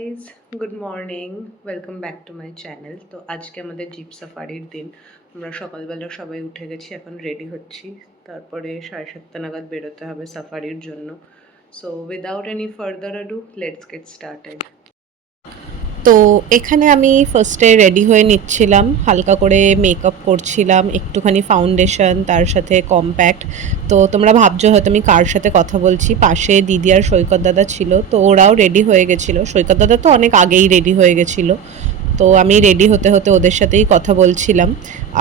Guys, good morning. Welcome back to my channel. তো আজকে আমাদের জিপ সাফারির দিন। আমরা সকালবেলা সবাই উঠে গেছি, এখন রেডি হচ্ছি। তারপরে 7:30 নাগাদ বেরোতে হবে সাফারির জন্য। So without any further ado, let's get started. তো এখানে আমি ফার্স্টে রেডি হয়ে নিচ্ছিলাম, হালকা করে মেকআপ করছিলাম, একটুখানি ফাউন্ডেশন, তার সাথে কম্প্যাক্ট। তো তোমরা ভাবছো হয়তো আমি কার সাথে কথা বলছি, পাশে দিদি আর সৈকত দাদা ছিল, তো ওরাও রেডি হয়ে গেছিলো। সৈকত দাদা তো অনেক আগেই রেডি হয়ে গেছিলো, তো আমি রেডি হতে হতে ওদের সাথেই কথা বলছিলাম।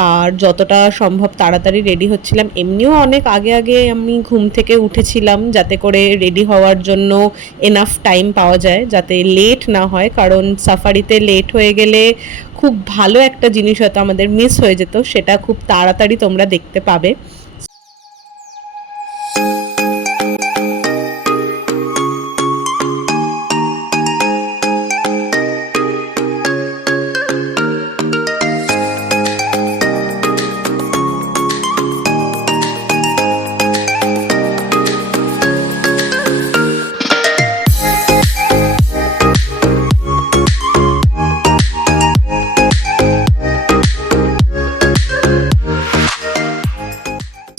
আর যতটা সম্ভব তাড়াতাড়ি রেডি হচ্ছিলাম। এমনিও অনেক আগে আগে আমি ঘুম থেকে উঠেছিলাম, যাতে করে রেডি হওয়ার জন্য এনাফ টাইম পাওয়া যায়, যাতে লেট না হয়। কারণ সাফারিতে লেট হয়ে গেলে খুব ভালো একটা জিনিস হয়তো আমাদের মিস হয়ে যেত, সেটা খুব তাড়াতাড়ি তোমরা দেখতে পাবে।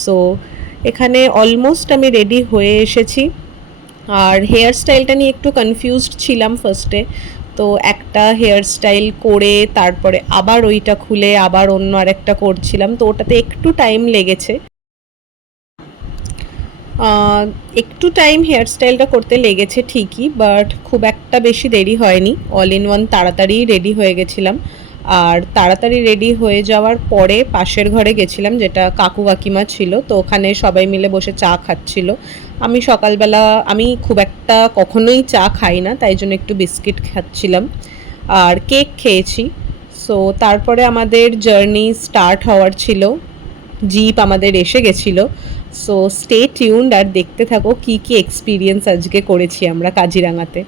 সো এখানে অলমোস্ট আমি রেডি হয়ে এসেছি। আর হেয়ার স্টাইলটা নিয়ে একটু কনফিউজড ছিলাম ফার্স্টে। তো একটা হেয়ার স্টাইল করে তারপরে আবার ওইটা খুলে আবার অন্য আরেকটা করছিলাম, তো ওটাতে একটু টাইম লেগেছে। একটু টাইম হেয়ার স্টাইলটা করতে লেগেছে ঠিকই, বাট খুব একটা বেশি দেরি হয়নি। অল ইন ওয়ান তাড়াতাড়ি রেডি হয়ে গেছিলাম। আর তাড়াতাড়ি রেডি হয়ে যাওয়ার পরে পাশের ঘরে গেছিলাম, যেটা কাকু কাকিমা ছিল, তো ওখানে সবাই মিলে বসে চা খাচ্ছিল। আমি সকালবেলা আমি খুব একটা কখনোই চা খাই না, তাই জন্য একটু বিস্কিট খাচ্ছিলাম আর কেক খেয়েছি। সো তারপরে আমাদের জার্নি স্টার্ট হওয়ার ছিল, জিপ আমাদের এসে গেছিলো। সো স্টে টিউনড আর দেখতে থাকো কি কি এক্সপিরিয়েন্স আজকে করেছি আমরা কাজিরাঙাতে।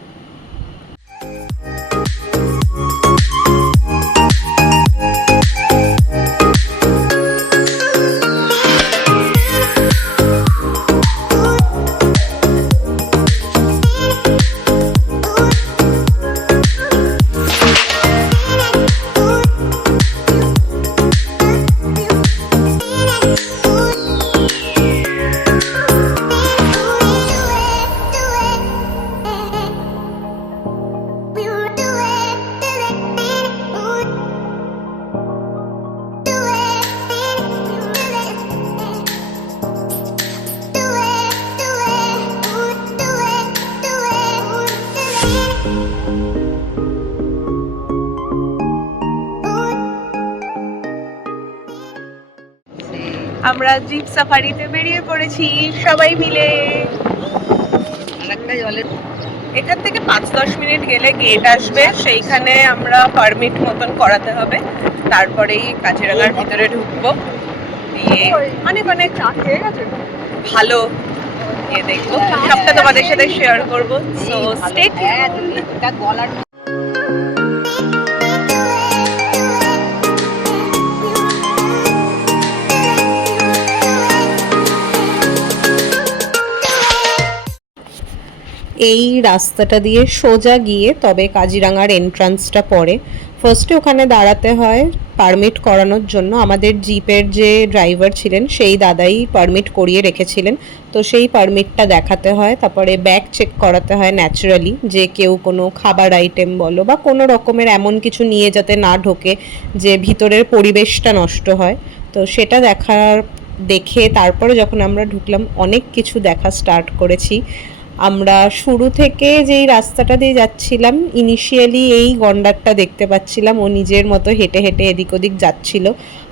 আমরা জিপ সাফারিতে বেরিয়ে পড়েছি সবাই মিলে। এখান থেকে 5-10 মিনিট গেলে গেট আসবে, সেইখানে আমরা পারমিট মতন করাতে হবে, তারপরেই কাজিরাঙার ভিতরে ঢুকবো। দিয়ে অনেক অনেক ভালো দেখবো, সবটা তোমাদের সাথে শেয়ার করবো। So stay tuned. এই রাস্তাটা দিয়ে সোজা গিয়ে তবে কাজিরাঙার এন্ট্রান্সটা পড়ে। ফার্স্টে ওখানে দাঁড়াতে হয় পারমিট করানোর জন্য। আমাদের জিপের যে ড্রাইভার ছিলেন সেই দাদাই পারমিট করিয়ে রেখেছিলেন, তো সেই পারমিটটা দেখাতে হয়। তারপরে ব্যাগ চেক করাতে হয় ন্যাচারালি, যে কেউ কোনো খাবার আইটেম বলো বা কোনো রকমের এমন কিছু নিয়ে যাতে না ঢোকে যে ভিতরের পরিবেশটা নষ্ট হয়। তো সেটা দেখে তারপরে যখন আমরা ঢুকলাম, অনেক কিছু দেখা স্টার্ট করেছি। আমরা শুরু থেকে যেই রাস্তাটা দিয়ে যাচ্ছিলাম, ইনিশিয়ালি এই গন্ডারটা দেখতে পাচ্ছিলাম, ও নিজের মতো হেঁটে হেঁটে এদিক ওদিক যাচ্ছিল।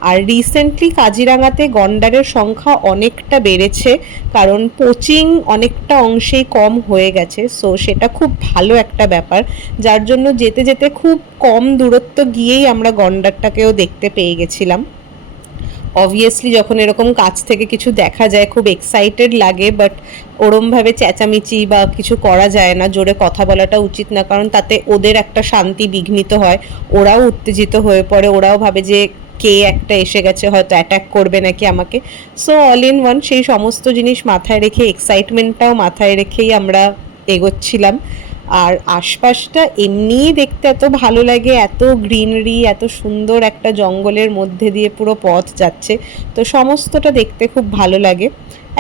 আর রিসেন্টলি কাজিরাঙাতে গন্ডারের সংখ্যা অনেকটা বেড়েছে, কারণ পোচিং অনেকটা অংশেই কম হয়ে গেছে। সো সেটা খুব ভালো একটা ব্যাপার, যার জন্য যেতে যেতে খুব কম দূরত্ব গিয়েই আমরা গন্ডারটাকেও দেখতে পেয়ে গেছিলাম। অবভিয়াসলি যখন এরকম কাছ থেকে কিছু দেখা যায় খুব এক্সাইটেড লাগে, বাট ওরমভাবে চেঁচামেচি বা কিছু করা যায় না, জোরে কথা বলাটা উচিত না, কারণ তাতে ওদের একটা শান্তি বিঘ্নিত হয়, ওরাও উত্তেজিত হয়ে পড়ে, ওরাও ভাবে যে কে একটা এসে গেছে, হয়তো অ্যাটাক করবে নাকি আমাকে। সো অল ইন ওয়ান সেই সমস্ত জিনিস মাথায় রেখে, এক্সাইটমেন্টটাও মাথায় রেখেই আমরা এগোচ্ছিলাম। আর আশপাশটা এমনিই দেখতে এত ভালো লাগে, এত গ্রিনারি, এত সুন্দর একটা জঙ্গলের মধ্যে দিয়ে পুরো পথ যাচ্ছে, তো সমস্তটা দেখতে খুব ভালো লাগে।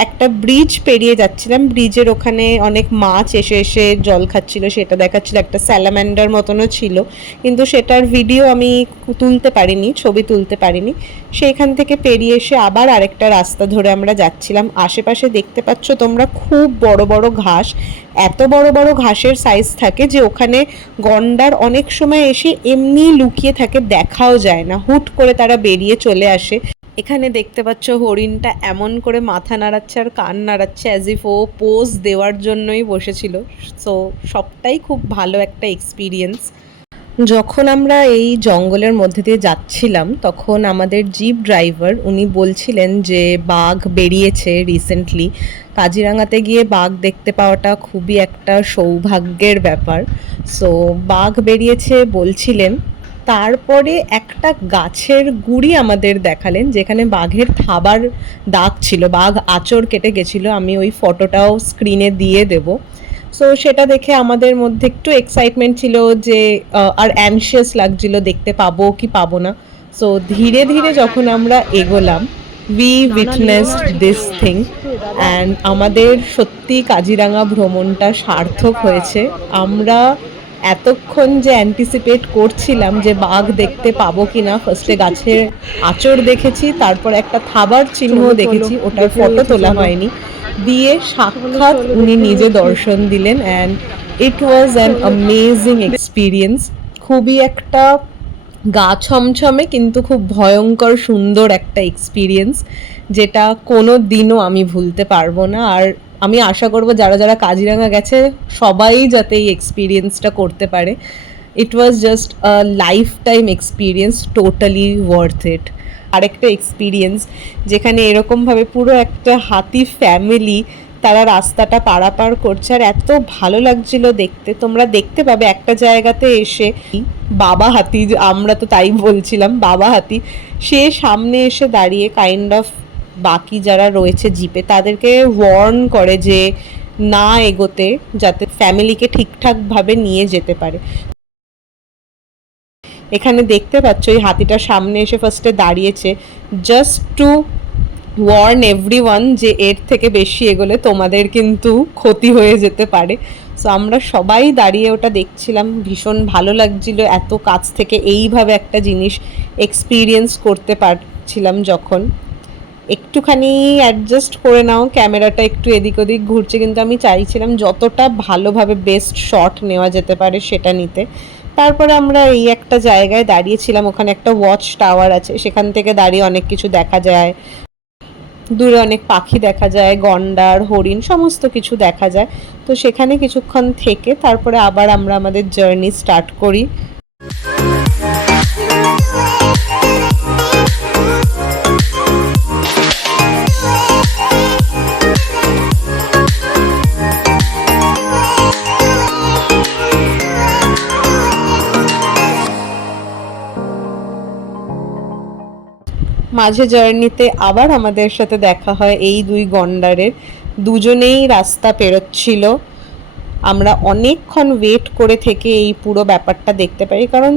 একটা ব্রিজ পেরিয়ে যাচ্ছিলাম, ব্রিজের ওখানে অনেক মাছ এসে এসে জল খাচ্ছিল, সেটা দেখাচ্ছিল, একটা স্যালামান্ডার মতনও ছিল, কিন্তু সেটার ভিডিও আমি তুলতে পারিনি, ছবি তুলতে পারিনি। সেখান থেকে পেরিয়ে এসে আবার আরেকটা রাস্তা ধরে আমরা যাচ্ছিলাম। আশেপাশে দেখতে পাচ্ছ তোমরা খুব বড় বড় ঘাস, এত বড় বড় ঘাসের সাইজ থাকে যে ওখানে গন্ডার অনেক সময় এসে এমনি লুকিয়ে থাকে, দেখাও যায় না, হুট করে তারা বেরিয়ে চলে আসে। এখানে দেখতে পাচ্ছ হরিণটা এমন করে মাথা নাড়াচ্ছে আর কান নাড়াচ্ছে, অ্যাজ ইফ ও পোজ দেওয়ার জন্যই বসেছিল। সো সবটাই খুব ভালো একটা এক্সপিরিয়েন্স। যখন আমরা এই জঙ্গলের মধ্যে দিয়ে যাচ্ছিলাম তখন আমাদের জিপ ড্রাইভার উনি বলছিলেন যে বাঘ বেরিয়েছে রিসেন্টলি, কাজিরাঙাতে গিয়ে বাঘ দেখতে পাওয়াটা খুবই একটা সৌভাগ্যের ব্যাপার। সো বাঘ বেরিয়েছে বলছিলেন। তারপরে একটা গাছের গুড়ি আমাদের দেখালেন যেখানে বাঘের থাবার দাগ ছিল, বাঘ আঁচড় কেটে গেছিলো, আমি ওই ফটোটাও স্ক্রিনে দিয়ে দেবো। সো সেটা দেখে আমাদের মধ্যে একটু এক্সাইটমেন্ট ছিল যে আর অ্যানশিয়াস লাগছিল দেখতে পাবো কি পাবো না। সো ধীরে ধীরে যখন আমরা এগোলাম, we witnessed this thing, and আমাদের সত্যি কাজিরাঙা ভ্রমণটা সার্থক হয়েছে। আমরা এতক্ষণ যে অ্যান্টিসিপেট করছিলাম যে বাঘ দেখতে পাবো কি না, ফার্স্টে গাছের আঁচড় দেখেছি, তারপর একটা থাবার চিহ্ন দেখেছি, ওটার ফটো তোলা হয়নি, দিয়ে সাক্ষাৎ উনি নিজে দর্শন দিলেন, and it was an amazing experience. খুবই একটা গা ছমছমে কিন্তু খুব ভয়ঙ্কর সুন্দর একটা এক্সপিরিয়েন্স, যেটা কোনো দিনও আমি ভুলতে পারবো না। আর আমি আশা করব যারা যারা কাজিরাঙা গেছে সবাই যাতে এই এক্সপিরিয়েন্সটা করতে পারে। It was just a lifetime experience, totally worth it. আরেকটা এক্সপিরিয়েন্স যেখানে এরকমভাবে পুরো একটা হাতি ফ্যামিলি তারা রাস্তাটা পারাপার করছে, আর এত ভালো লাগছিল দেখতে। তোমরা দেখতে পাবে একটা জায়গাতে এসে বাবা হাতি, আমরা তো তাই বলছিলাম বাবা হাতি, সে সামনে এসে দাঁড়িয়ে কাইন্ড অফ বাকি যারা রয়েছে জিপে তাদেরকে ওয়ার্ন করে যে না এগোতে, যাতে ফ্যামিলিকে ঠিকঠাকভাবে নিয়ে যেতে পারে। এখানে দেখতে পাচ্ছ এই হাতিটার সামনে এসে ফার্স্টে দাঁড়িয়েছে জাস্ট টু ওয়ার্ন এভরিওয়ান যে এর থেকে বেশি এগোলে তোমাদের কিন্তু ক্ষতি হয়ে যেতে পারে। সো আমরা সবাই দাঁড়িয়ে ওটা দেখছিলাম, ভীষণ ভালো লাগছিল এত কাছ থেকে এইভাবে একটা জিনিস এক্সপিরিয়েন্স করতে পারছিলাম। যখন একটুখানি অ্যাডজাস্ট করে নাও, ক্যামেরাটা একটু এদিক ওদিক ঘুরছে, কিন্তু আমি চাইছিলাম যতটা ভালোভাবে বেস্ট শট নেওয়া যেতে পারে সেটা নিতে। তারপরে আমরা এই একটা জায়গায় দাঁড়িয়েছিলাম, ওখানে একটা ওয়াচ টাওয়ার আছে, সেখান থেকে দাঁড়িয়ে অনেক কিছু দেখা যায়, দূরে অনেক পাখি দেখা যায়, গন্ডার, হরিণ, সমস্ত কিছু দেখা যায়। তো সেখানে কিছুক্ষণ থেকে তারপরে আবার আমরা আমাদের জার্নি স্টার্ট করি। মাঝে জার্নিতে আবার আমাদের সাথে দেখা হয় এই দুই গন্ডারের, দুজনেই রাস্তা পেরোচ্ছিল। আমরা অনেকক্ষণ ওয়েট করে থেকে এই পুরো ব্যাপারটা দেখতে পারি, কারণ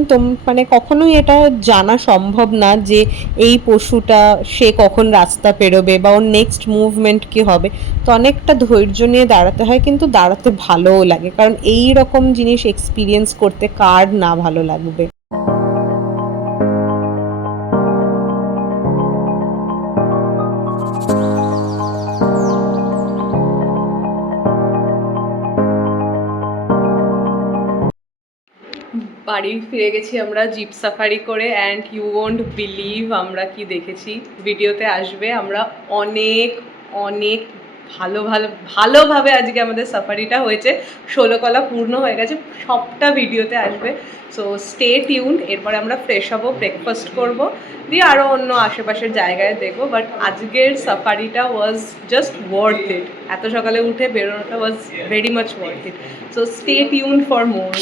মানে কখনোই এটা জানা সম্ভব না যে এই পশুটা সে কখন রাস্তা পেরোবে বা ওর নেক্সট মুভমেন্ট কী হবে। তো অনেকটা ধৈর্য নিয়ে দাঁড়াতে হয়, কিন্তু দাঁড়াতে ভালোও লাগে, কারণ এই রকম জিনিস এক্সপিরিয়েন্স করতে কার না ভালো লাগবে। বাড়ি ফিরে গেছি আমরা জিপ সাফারি করে, অ্যান্ড ইউ ওয়ন্ট বিলিভ আমরা কি দেখেছি, ভিডিওতে আসবে। আমরা অনেক অনেক ভালোভাবে আজকে আমাদের সাফারিটা হয়েছে, 16 কলা পূর্ণ হয়ে গেছে, সবটা ভিডিওতে আসবে। So stay tuned. এরপরে আমরা ফ্রেশ হবো, ব্রেকফাস্ট করব, দিয়ে আরও অন্য আশেপাশের জায়গায় দেখবো। বাট আজকের সাফারিটা ওয়াজ জাস্ট ওয়ার্থ ইট, এত সকালে উঠে বেরোনোটা was very much worth it. So stay tuned for more.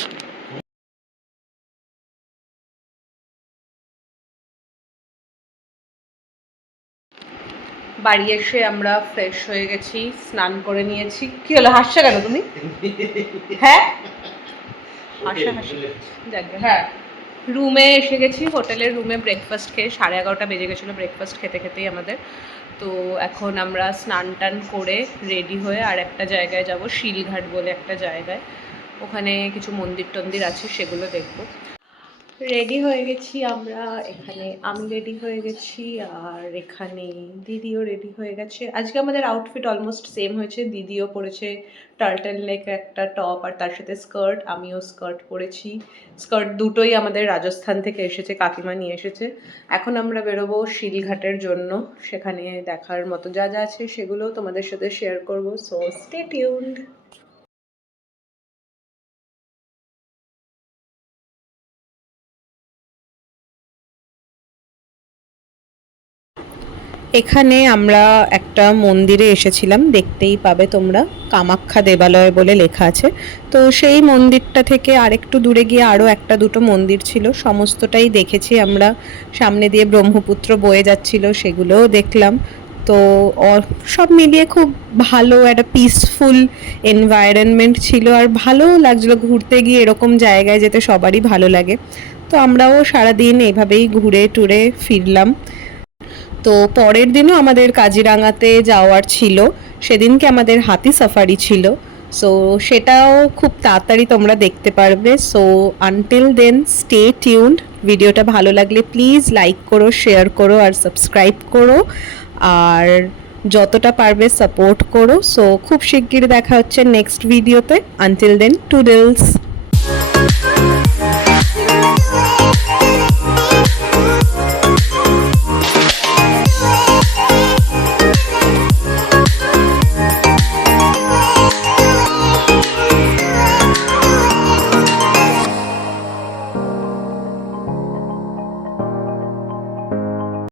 বাড়ি এসে আমরা ফ্রেশ হয়ে গেছি, স্নান করে নিয়েছি। কি হলো, হাসছো কেন তুমি? হ্যাঁ, হাসাহাসি যাকে হ্যাঁ রুমে এসে গেছি, হোটেলের রুমে ব্রেকফাস্ট খেয়ে 11:30 বেজে গেছিলো ব্রেকফাস্ট খেতে খেতেই আমাদের। তো এখন আমরা স্নান টান করে রেডি হয়ে আর একটা জায়গায় যাব, শিলঘাট বলে একটা জায়গায়, ওখানে কিছু মন্দির টন্দির আছে সেগুলো দেখবো। রেডি হয়ে গেছি আমরা, এখানে আমি রেডি হয়ে গেছি আর এখানে দিদিও রেডি হয়ে গেছে। আজকে আমাদের আউটফিট অলমোস্ট সেম হয়েছে, দিদিও পরেছে টার্টল নেক একটা টপ আর তার সাথে স্কার্ট, আমিও স্কার্ট পরেছি। স্কার্ট দুটোই আমাদের রাজস্থান থেকে এসেছে, কাকিমা নিয়ে এসেছে। এখন আমরা বেরোবো শিলঘাটের জন্য, সেখানে দেখার মতো যা যা আছে সেগুলো তোমাদের সাথে শেয়ার করবো, সো স্টে টিউনড। এখানে আমরা একটা মন্দিরে এসেছিলাম, দেখতেই পাবে তোমরা, কামাখ্যা দেবালয় বলে লেখা আছে। তো সেই মন্দিরটা থেকে আরেকটু দূরে গিয়ে আরও একটা দুটো মন্দির ছিল, সমস্তটাই দেখেছি আমরা। সামনে দিয়ে ব্রহ্মপুত্র বয়ে যাচ্ছিল, সেগুলোও দেখলাম। তো সব মিলিয়ে খুব ভালো একটা পিসফুল এনভায়রনমেন্ট ছিল, আর ভালোও লাগছিলো ঘুরতে গিয়ে। এরকম জায়গায় যেতে সবারই ভালো লাগে। তো আমরাও সারাদিন এভাবেই ঘুরে টুরে ফিরলাম। তো পরের দিনও আমাদের কাজিরাঙাতে যাওয়ার ছিল, সেদিনকে আমাদের হাতি সাফারি ছিল। সো সেটাও খুব তাড়াতাড়ি তোমরা দেখতে পারবে। So until then stay tuned. ভিডিওটা ভালো লাগলে প্লিজ লাইক করো, শেয়ার করো আর সাবস্ক্রাইব করো, আর যতটা পারবে সাপোর্ট করো। সো খুব শিগগির দেখা হচ্ছে নেক্সট ভিডিওতে। Until then টুডলস।